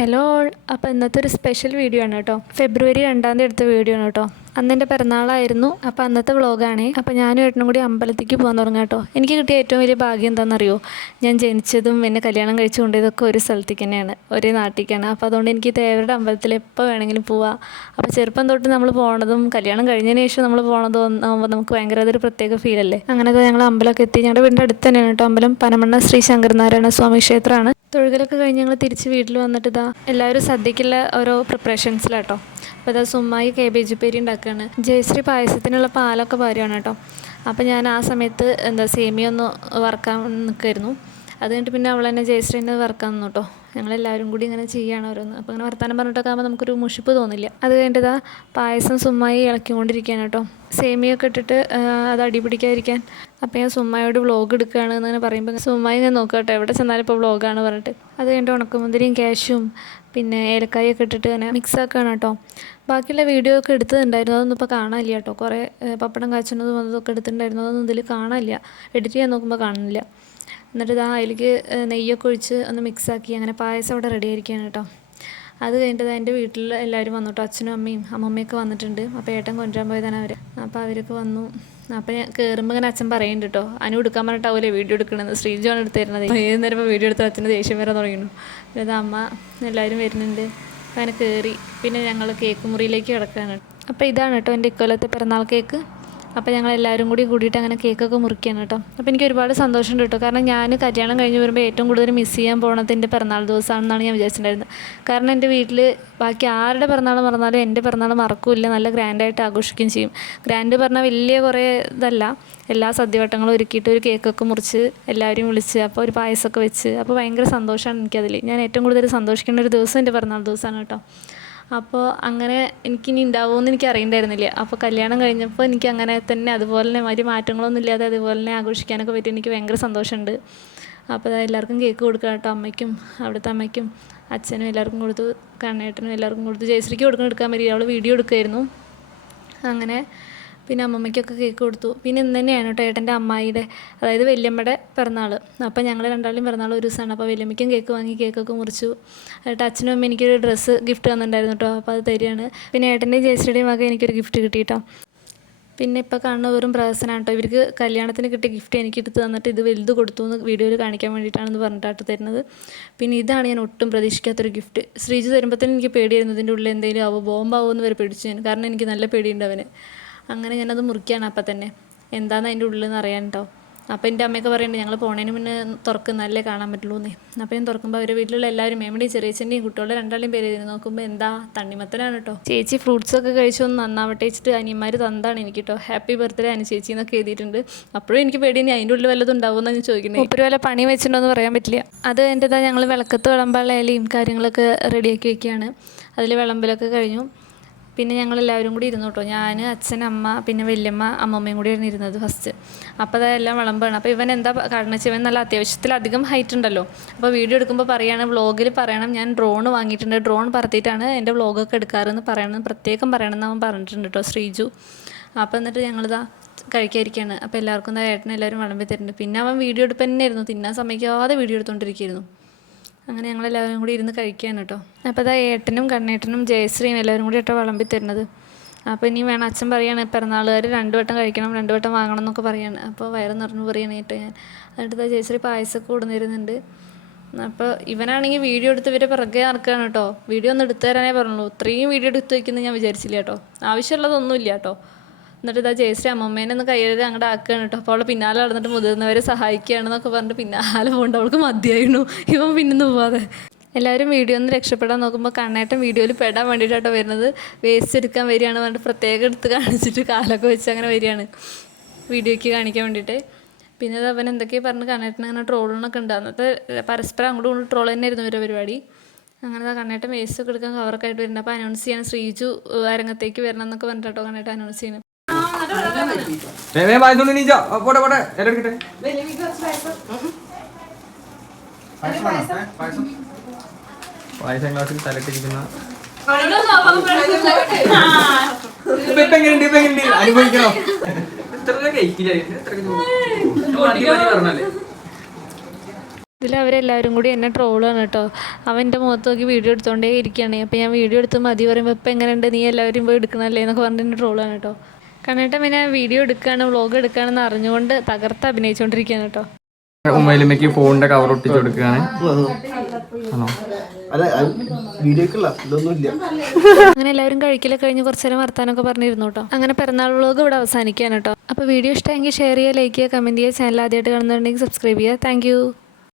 Hello all. അപ്പോൾ ഇന്നത്തെ ഒരു സ്പെഷ്യൽ വീഡിയോ ആണ് കേട്ടോ. ഫെബ്രുവരി 2 എടുത്ത വീഡിയോ ആണ് കേട്ടോ. അന്ന് എൻ്റെ പിറന്നാളായിരുന്നു. അപ്പോൾ അന്നത്തെ വ്ളോഗാണേ. അപ്പോൾ ഞാനും ഏട്ടനും കൂടി അമ്പലത്തേക്ക് പോകാൻ തുടങ്ങാം കേട്ടോ. എനിക്ക് കിട്ടിയ ഏറ്റവും വലിയ ഭാഗ്യം എന്താണെന്നറിയോ? ഞാൻ ജനിച്ചതും എന്നെ കല്യാണം കഴിച്ചു കൊണ്ടതൊക്കെ ഒരു സ്ഥലത്തേക്ക് തന്നെയാണ്, ഒരേ നാട്ടിലേക്കാണ്. അപ്പോൾ അതുകൊണ്ട് എനിക്ക് തേവരുടെ അമ്പലത്തിൽ എപ്പോൾ വേണമെങ്കിലും പോവാം. അപ്പോൾ ചെറുപ്പം തൊട്ട് നമ്മൾ പോകണതും കല്യാണം കഴിഞ്ഞതിന് ശേഷം നമ്മൾ പോകണതും ആകുമ്പോൾ നമുക്ക് ഭയങ്കര അതൊരു പ്രത്യേക ഫീലല്ലേ. അങ്ങനെ ഞങ്ങൾ അമ്പലമൊക്കെ എത്തി. ഞങ്ങളുടെ വീടിൻ്റെ അടുത്ത് തന്നെയാണ് കേട്ടോ അമ്പലം. പനമണ്ണ ശ്രീ ശങ്കരനാരായണ സ്വാമി ക്ഷേത്രമാണ്. തൊഴുകലൊക്കെ കഴിഞ്ഞ് ഞങ്ങൾ തിരിച്ച് വീട്ടിൽ വന്നിട്ട് എല്ലാവരും സദ്യക്കുള്ള ഓരോ പ്രിപ്പറേഷൻസിലാട്ടോ. അപ്പോൾ സുമ്മായി കേബേജ് ഉപ്പേരി ഉണ്ടാക്കുകയാണ്. ജയശ്രീ പായസത്തിനുള്ള പാലൊക്കെ പാരുകയാണ് കേട്ടോ. അപ്പോൾ ഞാൻ ആ സമയത്ത് സേമിയ ഒന്ന് വറുക്കാൻ നിൽക്കുമായിരുന്നു. അത് കഴിഞ്ഞിട്ട് പിന്നെ അവൾ തന്നെ ജയശ്രീനെ വറുക്കാൻ നിന്നു കേട്ടോ. ഞങ്ങളെല്ലാവരും കൂടി ഇങ്ങനെ ചെയ്യുകയാണ് ഓരോന്ന്. അപ്പോൾ അങ്ങനെ വർത്താനം പറഞ്ഞിട്ടൊക്കെ ആകുമ്പോൾ നമുക്കൊരു മുഷിപ്പ് തോന്നില്ല. അത് കഴിഞ്ഞിട്ട് പായസം സുമ്മായി ഇളക്കിക്കൊണ്ടിരിക്കുകയാണ് കേട്ടോ. സേമിയൊക്കെ ഇട്ടിട്ട് അത് അടി പിടിക്കാതിരിക്കാൻ. അപ്പോൾ ഞാൻ സുമ്മായോട് വ്ളോഗ് എടുക്കുകയാണ് എന്നങ്ങനെ പറയുമ്പോൾ സുമ്മായി ഞാൻ നോക്കുക കേട്ടോ, എവിടെ ചെന്നാലും ഇപ്പോൾ വ്ളോഗാണ് പറഞ്ഞിട്ട്. അത് കഴിഞ്ഞിട്ട് ഉണക്കമുന്തിരിയും കാഷ്യും പിന്നെ ഏലക്കായൊക്കെ ഇട്ടിട്ട് ഇങ്ങനെ മിക്സ് ആക്കുകയാണ് കേട്ടോ. ബാക്കിയുള്ള വീഡിയോ ഒക്കെ എടുത്തിട്ടുണ്ടായിരുന്നു, അതൊന്നും ഇപ്പോൾ കാണാനില്ല കേട്ടോ. കുറേ പപ്പടം കാച്ചുന്നതും അതൊക്കെ എടുത്തിട്ടുണ്ടായിരുന്നു, അതൊന്നും ഇതിൽ കാണാനില്ല. എഡിറ്റ് ചെയ്യാൻ നോക്കുമ്പോൾ കാണുന്നില്ല. എന്നിട്ട് അതിലേക്ക് നെയ്യൊക്കെ ഒഴിച്ച് ഒന്ന് മിക്സാക്കി അങ്ങനെ പായസം അവിടെ റെഡി ആയിരിക്കുകയാണ് കേട്ടോ. അത് കഴിഞ്ഞിട്ട് എൻ്റെ വീട്ടിൽ എല്ലാവരും വന്നു കേട്ടോ. അച്ഛനും അമ്മയും അമ്മമ്മയൊക്കെ വന്നിട്ടുണ്ട്. അപ്പോൾ ഏട്ടൻ കൊണ്ടുവരാൻ പോയതാണ് അവർ. അപ്പോൾ അവരൊക്കെ വന്നു. അപ്പോൾ ഞാൻ കയറുമ്പോൾ ഇങ്ങനെ അച്ഛൻ പറയുന്നുണ്ട് കേട്ടോ, അനു എടുക്കാൻ പറഞ്ഞിട്ടാവില്ലേ വീഡിയോ എടുക്കണമെന്ന്. ശ്രീജുവാണ് എടുത്ത് തരുന്നത്. ഏത് നേരം വീഡിയോ എടുത്ത് അച്ഛന് ദേഷ്യം വരാൻ തുടങ്ങിയിരുന്നു. ഇത് അമ്മ എല്ലാവരും വരുന്നുണ്ട്. അപ്പോൾ അങ്ങനെ കയറി പിന്നെ ഞങ്ങൾ കേക്ക് മുറിയിലേക്ക് കിടക്കുകയാണ്. അപ്പോൾ ഇതാണ് കേട്ടോ എൻ്റെ ഇക്കൊല്ലത്തെ പിറന്നാൾ കേക്ക്. അപ്പോൾ ഞങ്ങളെല്ലാവരും കൂടിയിട്ട് അങ്ങനെ കേക്കൊക്കെ മുറിക്കുകയാണ് കേട്ടോ. അപ്പോൾ എനിക്ക് ഒരുപാട് സന്തോഷമുണ്ട് കേട്ടോ. കാരണം ഞാൻ കല്യാണം കഴിഞ്ഞ് വരുമ്പോൾ ഏറ്റവും കൂടുതൽ മിസ് ചെയ്യാൻ പോകുന്നത് എൻ്റെ പിറന്നാൾ ദിവസമാണെന്നാണ് ഞാൻ വിചാരിച്ചിട്ടുണ്ടായിരുന്നത്. കാരണം എൻ്റെ വീട്ടിൽ ബാക്കി ആരുടെ പിറന്നാൾ മറന്നാലും എൻ്റെ പിറന്നാൾ മറക്കില്ല, നല്ല ഗ്രാൻഡായിട്ട് ആഘോഷിക്കുകയും ചെയ്യും. ഗ്രാൻഡ് പറഞ്ഞാൽ വലിയ കുറേ ഇതല്ല, എല്ലാ സദ്യവട്ടങ്ങളും ഒരുക്കിയിട്ട് ഒരു കേക്കൊക്കെ മുറിച്ച് എല്ലാവരെയും വിളിച്ച് അപ്പോൾ ഒരു പായസമൊക്കെ വെച്ച് അപ്പോൾ ഭയങ്കര സന്തോഷമാണ് എനിക്കതിൽ. ഞാൻ ഏറ്റവും കൂടുതൽ സന്തോഷിക്കേണ്ട ഒരു ദിവസം എൻ്റെ പിറന്നാൾ ദിവസമാണ് കേട്ടോ. അപ്പോൾ അങ്ങനെ എനിക്കിനി ഉണ്ടാവുമെന്ന് എനിക്ക് അറിയണ്ടായിരുന്നില്ല. അപ്പോൾ കല്യാണം കഴിഞ്ഞപ്പോൾ എനിക്ക് അങ്ങനെ തന്നെ അതുപോലെ തന്നെ ഒരു മാറ്റങ്ങളൊന്നും ഇല്ലാതെ അതുപോലെ തന്നെ ആഘോഷിക്കാനൊക്കെ പറ്റി എനിക്ക് ഭയങ്കര സന്തോഷമുണ്ട്. അപ്പോൾ എല്ലാവർക്കും കേക്ക് കൊടുക്കുക കേട്ടോ. അമ്മയ്ക്കും അവിടുത്തെ അമ്മയ്ക്കും അച്ഛനും എല്ലാവർക്കും കൊടുത്തു, കണ്ണേട്ടനും എല്ലാവർക്കും കൊടുത്തു. ജയശ്രീക്ക് എടുക്കാൻ പറ്റില്ല, അവൾ വീഡിയോ എടുക്കുമായിരുന്നു. അങ്ങനെ പിന്നെ അമ്മമ്മയ്ക്കൊക്കെ കേക്ക് കൊടുത്തു. പിന്നെ ഇന്ന് തന്നെയാണ് കേട്ടോ ഏട്ടൻ്റെ അമ്മായിയുടെ, അതായത് വല്യമ്മയുടെ പിറന്നാൾ. അപ്പോൾ ഞങ്ങൾ രണ്ടാളും പിറന്നാൾ ഒരു ദിവസമാണ്. അപ്പോൾ വല്യമ്മയ്ക്കും കേക്ക് വാങ്ങി കേക്കൊക്കെ മുറിച്ചു. ഏട്ടാ അച്ഛനും അമ്മ എനിക്കൊരു ഡ്രസ്സ് ഗിഫ്റ്റ് തന്നിട്ടുണ്ടായിരുന്നു കേട്ടോ. അപ്പോൾ അത് തരികയാണ്. പിന്നെ ഏട്ടൻ്റെയും ജയശ്രീയുടെയും വക എനിക്കൊരു ഗിഫ്റ്റ് കിട്ടി കേട്ടോ. പിന്നെ ഇപ്പോൾ കാണുന്ന വെറും പ്രഹസനമാണ് കേട്ടോ. ഇവർക്ക് കല്യാണത്തിന് കിട്ടിയ ഗിഫ്റ്റ് എനിക്ക് എടുത്ത് തന്നിട്ട് ഇത് വലുത് കൊടുത്തു എന്ന് വീഡിയോയിൽ കാണിക്കാൻ വേണ്ടിയിട്ടാണെന്ന് പറഞ്ഞിട്ടാണ് തരുന്നത്. പിന്നെ ഇതാണ് ഞാൻ ഒട്ടും പ്രതീക്ഷിക്കാത്തൊരു ഗിഫ്റ്റ്. ശ്രീജു തരുമ്പോഴത്തേനും എനിക്ക് പേടിയായിരുന്നു ഇതിൻ്റെ ഉള്ളിൽ എന്തെങ്കിലും ആവോ, ബോംബാവോ എന്ന് വരെ പേടിച്ചു ഞാൻ. കാരണം എനിക്ക് നല്ല പേടിയുണ്ട് അവന്. അങ്ങനെ ഞാനത് മുറിക്കുകയാണ്. അപ്പം തന്നെ എന്താണെന്ന് അതിൻ്റെ ഉള്ളിൽ അറിയാൻ കേട്ടോ. അപ്പോൾ എൻ്റെ അമ്മയൊക്കെ പറയുന്നുണ്ട് ഞങ്ങൾ പോണതിന് മുന്നേ തുറക്കുന്നല്ലേ കാണാൻ പറ്റുള്ളൂ എന്നേ. അപ്പോൾ ഞാൻ തുറക്കുമ്പോൾ അവരുടെ വീട്ടിലുള്ള എല്ലാവരും മേമയുടെയും ചെറിയച്ഛൻ്റെയും കുട്ടികളുടെ രണ്ടാളുടെയും പേര് എഴുതി നോക്കുമ്പോൾ എന്താ തണ്ണിമത്തനാണ് കേട്ടോ. ചേച്ചി ഫ്രൂട്ട്സൊക്കെ കഴിച്ചൊന്ന് നന്നാവട്ടെ വെച്ചിട്ട് അനിയന്മാർ തന്നതാണ് എനിക്ക് കേട്ടോ. ഹാപ്പി ബർത്ത്ഡേ അനു ചേച്ചി എന്നൊക്കെ എഴുതിയിട്ടുണ്ട്. അപ്പോഴും എനിക്ക് പേടി ഇനി അതിൻ്റെ ഉള്ളിൽ വല്ലതും ഉണ്ടാവുമെന്ന് ഞാൻ ചോദിക്കുന്നത്. ഒപ്പര് വല്ല പണി വെച്ചിട്ടുണ്ടോ എന്ന് പറയാൻ പറ്റില്ല. അത് എൻ്റെതാ ഞങ്ങൾ വിളക്കത്ത് വിളമ്പാനുള്ള ഇലയും കാര്യങ്ങളൊക്കെ റെഡിയാക്കി വയ്ക്കുകയാണ്. അതിൽ വിളമ്പലൊക്കെ കഴിഞ്ഞു. പിന്നെ ഞങ്ങളെല്ലാവരും കൂടി ഇരുന്നു കേട്ടോ. ഞാൻ, അച്ഛൻ, അമ്മ, പിന്നെ വല്യമ്മ, അമ്മമ്മയും കൂടിയായിരുന്നു ഇരുന്നത് ഫസ്റ്റ്. അപ്പോൾ അതെല്ലാം വിളമ്പാണ്. അപ്പോൾ ഇവൻ എന്താ കാരണം വെച്ചാൽ ഇവൻ നല്ല അത്യാവശ്യത്തിലധികം ഹൈറ്റ് ഉണ്ടല്ലോ. അപ്പോൾ വീഡിയോ എടുക്കുമ്പോൾ പറയണം, വ്ളോഗിൽ പറയണം ഞാൻ ഡ്രോൺ വാങ്ങിയിട്ടുണ്ട്, ഡ്രോൺ പറത്തിയിട്ടാണ് എൻ്റെ വ്ളോഗൊക്കെ എടുക്കാറെന്ന് പറയണം, പ്രത്യേകം പറയണമെന്ന് അവൻ പറഞ്ഞിട്ടുണ്ട് കേട്ടോ ശ്രീജു. അപ്പോൾ എന്നിട്ട് ഞങ്ങളിതാ കഴിക്കാതിരിക്കുകയാണ്. അപ്പോൾ എല്ലാവർക്കും ഏട്ടനും എല്ലാവരും വിളമ്പി തരുന്നുണ്ട്. പിന്നെ അവൻ വീഡിയോ എടുപ്പ് തന്നെയായിരുന്നു, തിന്നാൻ സമ്മതിക്കാതെ വീഡിയോ എടുത്തുകൊണ്ടിരിക്കുകയായിരുന്നു. അങ്ങനെ ഞങ്ങളെല്ലാവരും കൂടി ഇരുന്ന് കഴിക്കുകയാണ് കേട്ടോ. അപ്പോൾ ഏട്ടനും കണ്ണേട്ടനും ജയശ്രീയും എല്ലാവരും കൂടി കേട്ടോ വിളമ്പി തരുന്നത്. അപ്പോൾ ഇനി വേണം, അച്ഛൻ പറയുകയാണ് പിറന്നാളുകാർ 2 വട്ടം കഴിക്കണം, 2 വട്ടം വാങ്ങണം എന്നൊക്കെ പറയുകയാണ്. അപ്പോൾ വയറ് നിറഞ്ഞു പറയുകയാണ് കേട്ടോ ഞാൻ. എന്നിട്ട് ജയശ്രീ പായസമൊക്കെ കൊടുന്നിരുന്നുണ്ട്. അപ്പോൾ ഇവനാണെങ്കിൽ വീഡിയോ എടുത്ത് ഇവരെ പിറകെ നടക്കുകയാണ് കേട്ടോ. വീഡിയോ ഒന്ന് എടുത്തു തരാനേ പറഞ്ഞുള്ളൂ. ഇത്രയും വീഡിയോ എടുത്ത് വയ്ക്കുന്നത് ഞാൻ വിചാരിച്ചില്ല കേട്ടോ. ആവശ്യമുള്ളതൊന്നുമില്ല കേട്ടോ. എന്നിട്ട് ജയശ്രീ അമ്മമ്മേനെ ഒന്ന് കയ്യെഴുതി അങ്ങോട്ട് ആക്കുകയാണ് കേട്ടോ. അപ്പോൾ അവളെ പിന്നാലെ നടന്നിട്ട് മുതിർന്നവരെ സഹായിക്കുകയാണെന്നൊക്കെ പറഞ്ഞിട്ട് പിന്നാലെ പോകണ്ട, അവൾക്ക് മതിയായിരുന്നു. ഇവൻ പിന്നൊന്നും പോവാതെ എല്ലാവരും വീഡിയോ ഒന്ന് രക്ഷപ്പെടാൻ നോക്കുമ്പോൾ കണ്ണേട്ടൻ വീഡിയോയിൽ പെടാൻ വേണ്ടിയിട്ടാട്ടോ വരുന്നത്. വേസ്റ്റ് എടുക്കാൻ വരികയാണ് പറഞ്ഞിട്ട് പ്രത്യേകം എടുത്ത് കാണിച്ചിട്ട് കാലൊക്കെ വെച്ച് അങ്ങനെ വരികയാണ് വീഡിയോയ്ക്ക് കാണിക്കാൻ വേണ്ടിയിട്ട്. പിന്നെ അത് അവൻ എന്തൊക്കെയാണ് പറഞ്ഞ് കണ്ണേട്ടൻ അങ്ങനെ ട്രോളൊക്കെ ഉണ്ട്. അന്നത്തെ പരസ്പരം അങ്ങോട്ടും ഇങ്ങോട്ടും ട്രോൾ തന്നെയായിരുന്നു ഇവരുടെ പരിപാടി. അങ്ങനെ കണ്ണേട്ടൻ വേസ്റ്റ് ഒക്കെ എടുക്കാൻ കവറൊക്കെ ആയിട്ട് വരുന്നുണ്ട്. അപ്പോൾ അനൗൺസ് ചെയ്യാൻ ശ്രീജു അരങ്ങത്തേക്ക് വരണം എന്നൊക്കെ പറഞ്ഞിട്ടോ കണ്ണേട്ടൻ അനൗൺസ് ചെയ്യുന്നത്. പായസം ഗ്ലാസ്സിൽ തലട്ടിരിക്കുന്ന അനുഭവിക്കണോ? ഇത്ര കഴിക്കില്ല. ഇതിൽ അവരെല്ലാവരും കൂടി എന്നെ ട്രോളാണ് കേട്ടോ. അവൻ എൻ്റെ മുഖത്ത് നോക്കി വീഡിയോ എടുത്തുകൊണ്ടേ ഇരിക്കുകയാണ്. അപ്പോൾ ഞാൻ വീഡിയോ എടുത്ത് മതി പറയുമ്പോൾ ഇപ്പം എങ്ങനെയുണ്ട്, നീ എല്ലാവരും പോയി എടുക്കണമല്ലേ എന്നൊക്കെ പറഞ്ഞിട്ട് എന്നെ ട്രോളാണ് കേട്ടോ. കണ്ണേട്ടൻ പിന്നെ വീഡിയോ എടുക്കുകയാണ്, വ്ളോഗ് എടുക്കുകയാണെന്ന് അറിഞ്ഞുകൊണ്ട് തകർത്ത് അഭിനയിച്ചുകൊണ്ടിരിക്കുകയാണ് കേട്ടോ. ഉമ്മയിലേക്ക് ഫോണിന്റെ കവർ ഒട്ടിച്ചു കൊടുക്കുകയാണ്. ആണോ? അങ്ങനെ എല്ലാവരും കഴിക്കലൊക്കെ കഴിഞ്ഞ് കുറച്ച് നേരം വർത്താനൊക്കെ പറഞ്ഞിരുന്നു കേട്ടോ. അങ്ങനെ പിറന്നാൾ വ്ളോഗ് ഇവിടെ അവസാനിക്കുകയാണ് കേട്ടോ. അപ്പോൾ വീഡിയോ ഇഷ്ടമെങ്കിൽ ഷെയർ ചെയ്യുക, ലൈക്ക് ചെയ്യുക, കമൻറ്റ് ചെയ്യുക. ചാനൽ ആദ്യമായിട്ട് കാണുന്നുണ്ടെങ്കിൽ സബ്സ്ക്രൈബ് ചെയ്യുക. താങ്ക്